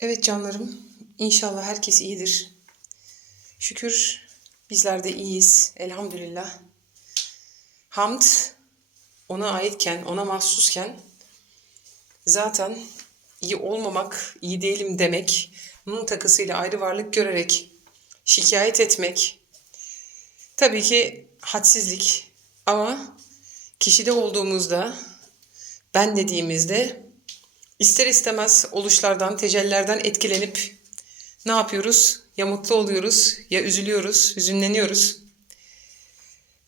Evet canlarım, inşallah herkes iyidir. Şükür bizler de iyiyiz, elhamdülillah. Hamd ona aitken, ona mahsusken zaten iyi olmamak, iyi değilim demek, bunun takısıyla ayrı varlık görerek şikayet etmek tabii ki hadsizlik ama kişide olduğumuzda ben dediğimizde İster istemez oluşlardan, tecellilerden etkilenip ne yapıyoruz? Ya mutlu oluyoruz, ya üzülüyoruz, hüzünleniyoruz.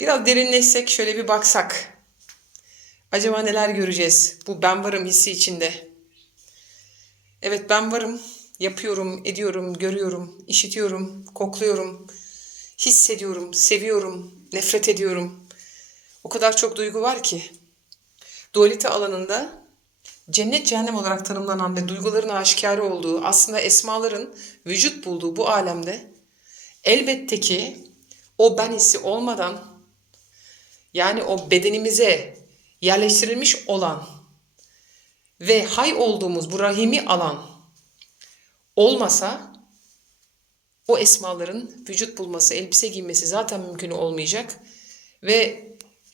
Biraz derinleşsek, şöyle bir baksak. Acaba neler göreceğiz bu ben varım hissi içinde? Evet ben varım, yapıyorum, ediyorum, görüyorum, işitiyorum, kokluyorum, hissediyorum, seviyorum, nefret ediyorum. O kadar çok duygu var ki. Dualite alanında cennet cehennem olarak tanımlanan ve duyguların aşikarı olduğu, aslında esmaların vücut bulduğu bu alemde elbette ki o ben hissi olmadan yani o bedenimize yerleştirilmiş olan ve hay olduğumuz bu rahimi alan olmasa o esmaların vücut bulması, elbise giymesi zaten mümkün olmayacak ve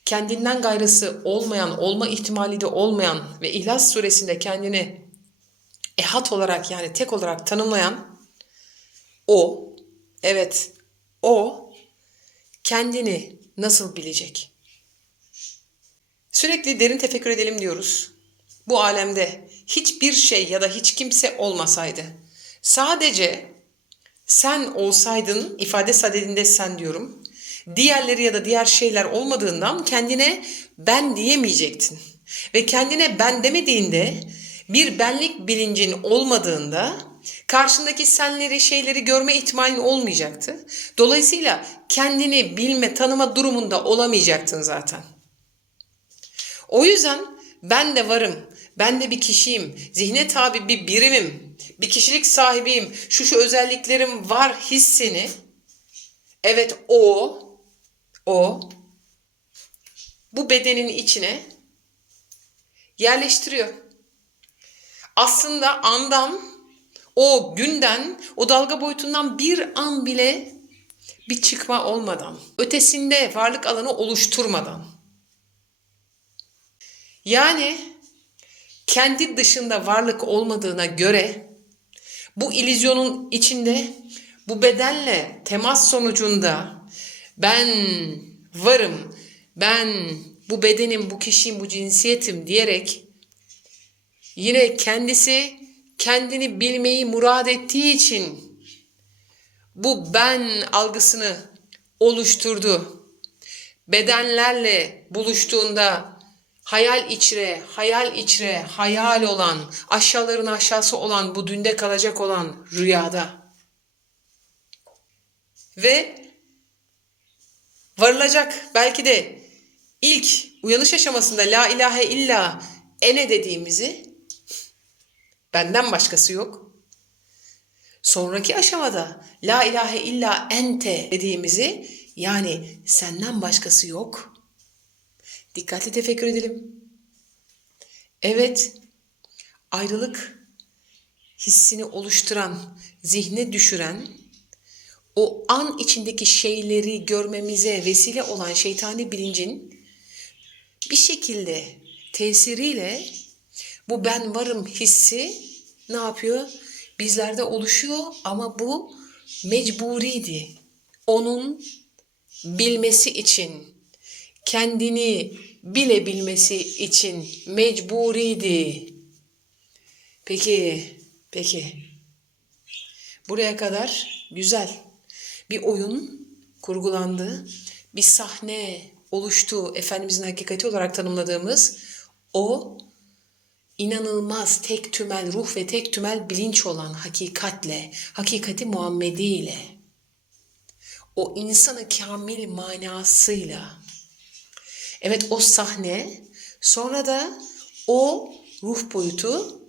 kendinden gayrısı olmayan, olma ihtimali de olmayan ve İhlas suresinde kendini ehad olarak yani tek olarak tanımlayan o, evet o kendini nasıl bilecek? Sürekli derin tefekkür edelim diyoruz. Bu alemde hiçbir şey ya da hiç kimse olmasaydı, sadece sen olsaydın, ifade sadedinde sen diyorum, diğerleri ya da diğer şeyler olmadığından kendine ben diyemeyecektin. Ve kendine ben demediğinde bir benlik bilincin olmadığında karşındaki senleri şeyleri görme ihtimalin olmayacaktı. Dolayısıyla kendini bilme tanıma durumunda olamayacaktın zaten. O yüzden ben de varım, ben de bir kişiyim, zihne tabi bir birimim, bir kişilik sahibiyim, şu şu özelliklerim var hissini, evet o o bu bedenin içine yerleştiriyor. Aslında andan, o günden, o dalga boyutundan bir an bile bir çıkma olmadan, ötesinde varlık alanı oluşturmadan. Yani kendi dışında varlık olmadığına göre bu ilizyonun içinde bu bedenle temas sonucunda ben varım, ben bu bedenim, bu kişiyim, bu cinsiyetim diyerek yine kendisi kendini bilmeyi murad ettiği için bu ben algısını oluşturdu. Bedenlerle buluştuğunda hayal içre, hayal içre, hayal olan, aşağıların aşağısı olan, bu dünde kalacak olan rüyada. Ve varılacak belki de ilk uyanış aşamasında la ilahe illa ene dediğimizi benden başkası yok. Sonraki aşamada la ilahe illa ente dediğimizi yani senden başkası yok. Dikkatli tefekkür edelim. Evet, ayrılık hissini oluşturan, zihne düşüren o an içindeki şeyleri görmemize vesile olan şeytani bilincin bir şekilde tesiriyle bu ben varım hissi ne yapıyor? Bizlerde oluşuyor ama bu mecburiydi. Onun bilmesi için, kendini bilebilmesi için mecburiydi. Peki, peki. Buraya kadar güzel bir oyun kurgulandı, bir sahne oluştu Efendimizin hakikati olarak tanımladığımız. O inanılmaz tek tümel ruh ve tek tümel bilinç olan hakikatle, hakikati Muhammedi ile, o insanı kamil manasıyla, evet o sahne, sonra da o ruh boyutu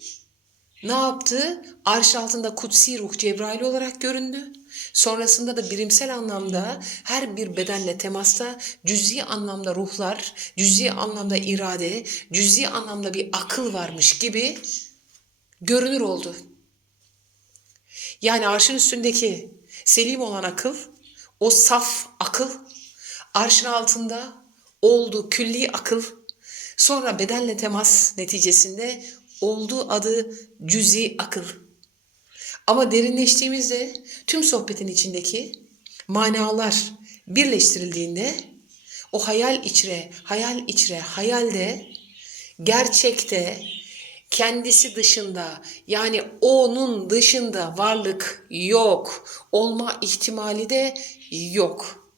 ne yaptı? Arş altında kutsi ruh Cebrail olarak göründü. Sonrasında da birimsel anlamda her bir bedenle temasta cüzi anlamda ruhlar, cüzi anlamda irade, cüzi anlamda bir akıl varmış gibi görünür oldu. Yani arşın üstündeki selim olan akıl, o saf akıl, arşın altında olduğu külli akıl, sonra bedenle temas neticesinde olduğu adı cüzi akıl. Ama derinleştiğimizde tüm sohbetin içindeki manalar birleştirildiğinde o hayal içre, hayal içre, hayalde, gerçekte, kendisi dışında yani onun dışında varlık yok. Olma ihtimali de yok.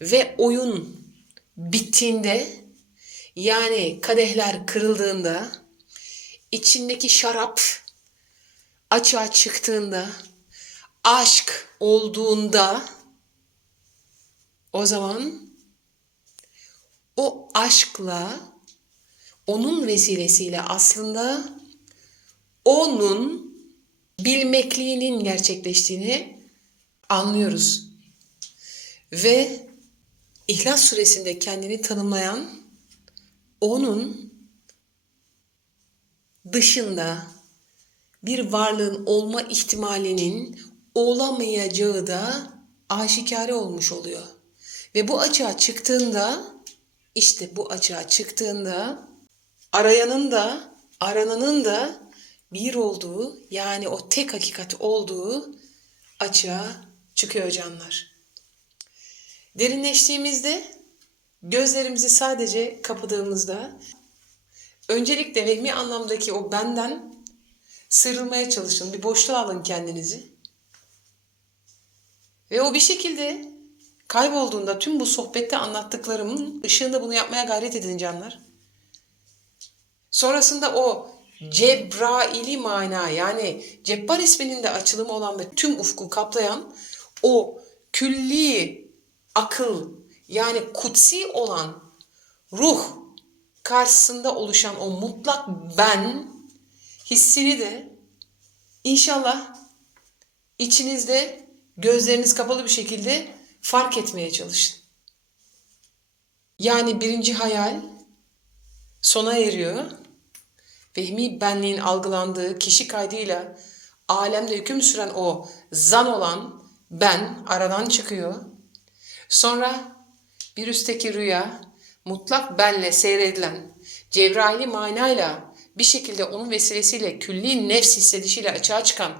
Ve oyun bittiğinde yani kadehler kırıldığında içindeki şarap açığa çıktığında aşk olduğunda o zaman o aşkla onun vesilesiyle aslında onun bilmekliğinin gerçekleştiğini anlıyoruz. Ve İhlas suresinde kendini tanımlayan onun dışında bir varlığın olma ihtimalinin olamayacağı da aşikare olmuş oluyor. Ve bu açığa çıktığında işte bu açığa çıktığında arayanın da arananın da bir olduğu yani o tek hakikat olduğu açığa çıkıyor canlar. Derinleştiğimizde gözlerimizi sadece kapadığımızda öncelikle vehmi anlamdaki o benden sıyrılmaya çalışın. Bir boşluğa alın kendinizi. Ve o bir şekilde kaybolduğunda tüm bu sohbette anlattıklarımın ışığında bunu yapmaya gayret edin canlar. Sonrasında o Cebraili mana yani Cebbar isminin de açılımı olan ve tüm ufku kaplayan o külli akıl yani kutsi olan ruh karşısında oluşan o mutlak ben hissini de inşallah içinizde gözleriniz kapalı bir şekilde fark etmeye çalışın. Yani birinci hayal sona eriyor. Vehmi benliğin algılandığı kişi kaydıyla alemde hüküm süren o zan olan ben aradan çıkıyor. Sonra bir üstteki rüya mutlak benle seyredilen Cebraili manayla bir şekilde onun vesilesiyle külli nefs hissedişiyle açığa çıkan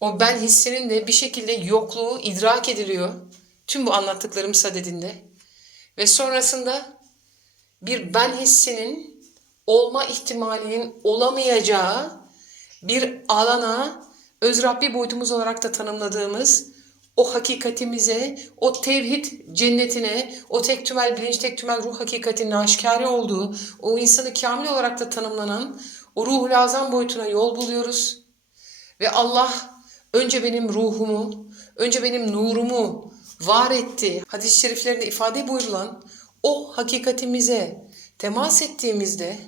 o ben hissinin de bir şekilde yokluğu idrak ediliyor. Tüm bu anlattıklarım sadedinde. Ve sonrasında bir ben hissinin olma ihtimalinin olamayacağı bir alana öz Rabbi boyutumuz olarak da tanımladığımız o hakikatimize, o tevhid cennetine, o tek tümel bilinç, tek tümel ruh hakikatinin aşikare olduğu, o insanı kamil olarak da tanımlanan o ruh lazım boyutuna yol buluyoruz. Ve Allah önce benim ruhumu, önce benim nurumu var etti. Hadis-i şeriflerinde ifade buyurulan o hakikatimize temas ettiğimizde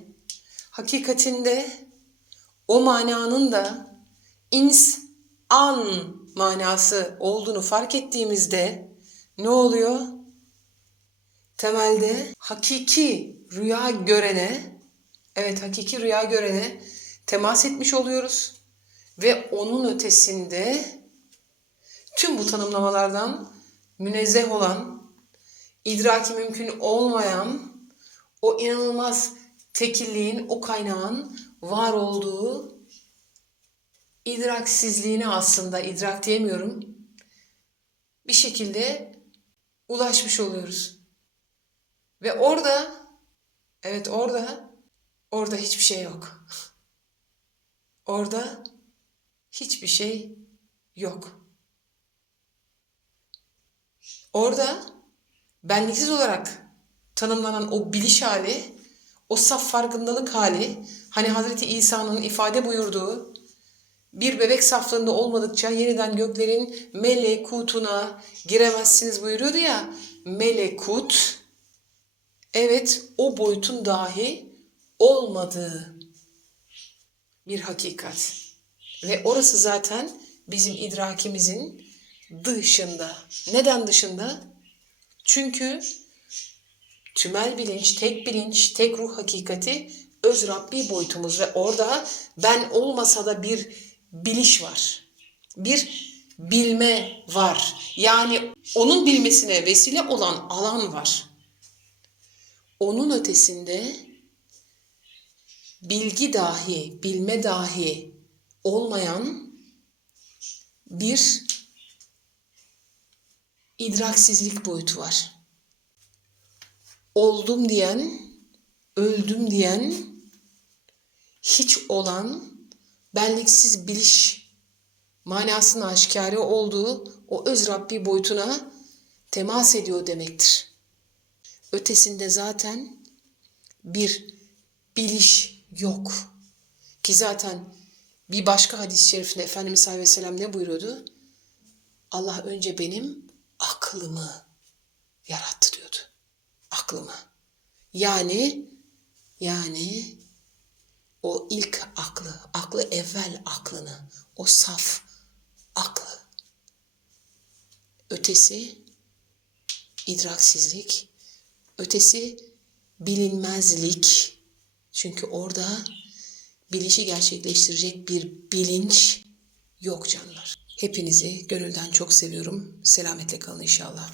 hakikatinde o mananın da ins an manası olduğunu fark ettiğimizde ne oluyor? Temelde hakiki rüya görene, evet hakiki rüya görene temas etmiş oluyoruz ve onun ötesinde tüm bu tanımlamalardan münezzeh olan, idraki mümkün olmayan o inanılmaz tekilliğin, o kaynağın var olduğu idraksizliğine aslında idrak diyemiyorum. Bir şekilde ulaşmış oluyoruz. Ve orada evet orada orada hiçbir şey yok. Orada hiçbir şey yok. Orada benliksiz olarak tanımlanan o biliş hali, o saf farkındalık hali, hani Hazreti İsa'nın ifade buyurduğu bir bebek saflığında olmadıkça yeniden göklerin melekutuna giremezsiniz buyuruyordu ya. Melekut, evet o boyutun dahi olmadığı bir hakikat. Ve orası zaten bizim idrakimizin dışında. Neden dışında? Çünkü tümel bilinç, tek bilinç, tek ruh hakikati öz Rabbi boyutumuz ve orada ben olmasa da bir biliş var. Bir bilme var. Yani onun bilmesine vesile olan alan var. Onun ötesinde bilgi dahi, bilme dahi olmayan bir idraksizlik boyutu var. Oldum diyen, öldüm diyen, hiç olan, benliksiz biliş manasının aşikare olduğu o öz Rabbi boyutuna temas ediyor demektir. Ötesinde zaten bir biliş yok. Ki zaten bir başka hadis-i şerifinde Efendimiz sallallahu ne buyuruyordu? Allah önce benim aklımı yarattı diyordu. Aklımı. Yani yani o ilk aklı, aklı evvel aklını, o saf aklı. Ötesi idraksizlik, ötesi bilinmezlik. Çünkü orada bilişi gerçekleştirecek bir bilinç yok canlar. Hepinizi gönülden çok seviyorum. Selametle kalın inşallah.